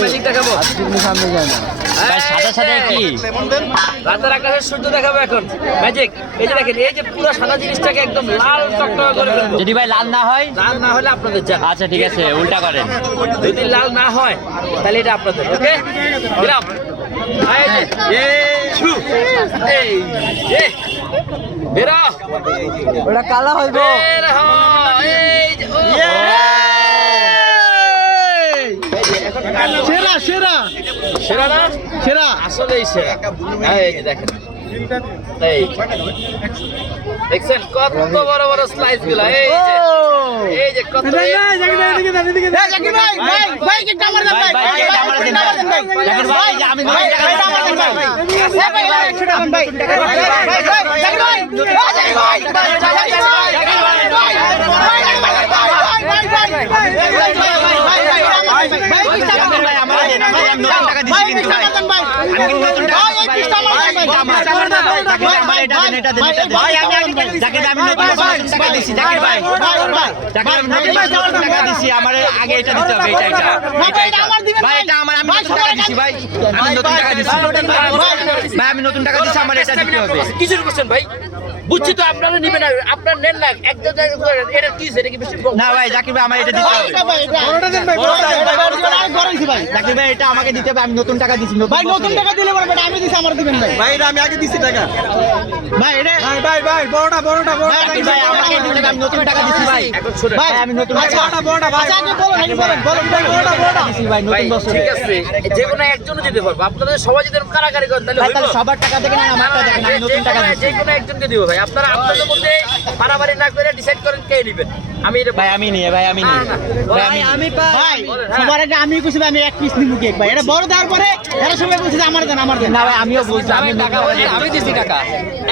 Magic দেখাবো সামনে যায় না ভাই সাদা সাদা কি রাতের আকাশের সূর্য দেখাবো এখন ম্যাজিক। এই যে দেখেন, এই যে পুরো সাদা জিনিসটাকে একদম লাল টকটকা করে ফেলবো। যদি ভাই লাল না হয়? লাল না হলে আপনাদের যান। আচ্ছা ঠিক আছে, উল্টা করেন। যদি লাল না হয় তাহলে এটা আপনাদের। ওকে দিলাম। বেরো ওটা কালা হইব। বের হ। এই যে, ও। এখন সেরা সেরা সেরা না? সেরা আসলেই সেরা। এই যে দেখেন, এই দেখছেন কত বড় বড় স্লাইস গুলা। এই যে কত জাকির ভাই ভাই ভাই কি কামড় দেন ভাই ভাই জাকির ভাই যে আমি ভাই কামড় দেন ভাই ভাই ভাই ছোট দেন ভাই ভাই ভাই জাকির ভাই জাকির ভাই জাকির ভাই আমি নতুন টাকা দিচ্ছি, আমার এটা দিতে হবে। কিছু করছেন ভাই, বুঝছি তো আপনারা নিবেন না, আপনার নেন না একদম। এটা কি এটা কি বেশি না ভাই জাকির ভাই আমার এটা দিতে হবে। জাকির ভাই এটা আমাকে দিতে হবে, আমি নতুন টাকা দিচ্ছি। ভাই নতুন টাকা দিলে বড় বেটা আমি দিছি, আমার দিবেন ভাই। ভাই এটা আমি আগে দিছি টাকা। ভাই এটা ভাই ভাই ভাই বড়টা জাকির ভাই আমাকে দিতে হবে, আমি নতুন টাকা দিচ্ছি ভাই। এখন শুনেন ভাই আমি নতুন টাকা বড়টা ভাই আচ্ছা আগে বলেন, আগে বলেন বড়টা দিচ্ছি ভাই ভাই, নতুন বছরে। ঠিক আছে, যে কোনো একজনও যেতে পারবো। আপনাদের সবাই যদি কারাকারি করেন তাহলে ভাই হইবো? তাহলে সবার টাকা দেখেন আর আমারটা দেখেন, আমি নতুন টাকা দিচ্ছি। যে কোনো একজনকে দিব ভাই। আপনারা আপনাদের মধ্যে মারামারি না করে ডিসাইড করেন কে নেবেন। আমি এটা ভাই আমি নিয়ে ভাই আমি নিয়ে না, ভাই আমি ভাই বলেন, হ্যাঁ। সবার আগে আমি কইছি আমি এক পিস নিব কেক ভাই। এটা বড় দেওয়ার পরে এরা সবাই বলছে যে আমার দেন আমার দেন। না ভাই আমিও বলছি আমি টাকা আমি দিছি টাকা।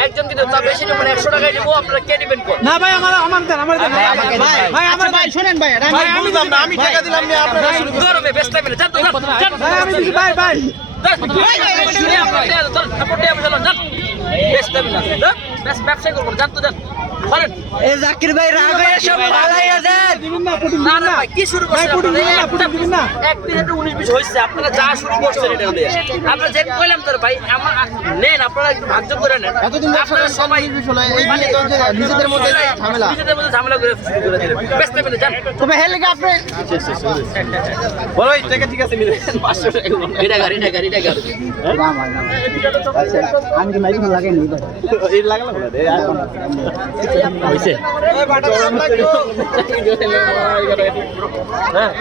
একজন কিন্তু তা বেশি নেবেন, 100 টাকায় নিবো। আপনারা কে নেবেন কোন? না ভাই আমার দেন আমার দেন ভাই আমাকে ভাই দেন ভাই। আচ্ছা ভাই শুনেন ভাই এটা ভাই আমি দিলাম না, আমি টাকা দিলাম না আপনারা শুরু করুন। ধরবে ব্যস্ত মিলে যান তো, যান, যান। ভাই আমি দিছি ভাই ভাই শুনে আপনারা দেন, ধর, সাপোর্ট দিয়ে বসে যান। ব্যস্ত মিলে যান, যান। ব্যবসা করবো, যান তো যান। বলেন। এই জাকির ভাই রাগ হয়ে সব পালাইয়া দেন। না না ভাই, কি শুরু করছেন পুডিং আপনারা? দিবেন না, এক মিনিটে 19-20 হয়েছে। আপনারা যা শুরু করছেন এটা দিয়ে। আপনারা যে কইলাম তোর ভাই, আমার নেন, আপনারা একটু ভাগ্য করে নেন। আপনারা সবাই নিজেদের মধ্যে ঝামেলা। নিজেদের মধ্যে ঝামেলা করে শুরু করে দিলেন। ব্যস্ত মিলে যান। তবে হেলে কি আপনি বলো এই টাকা ঠিক আছে নিলে 500 টাকা এটা গাড়ি। আমি তো মাইক লাগাই নি ভাই। এই লাগালা বলে দে হইছে এই বাটা দাম লাগবে হ্যাঁ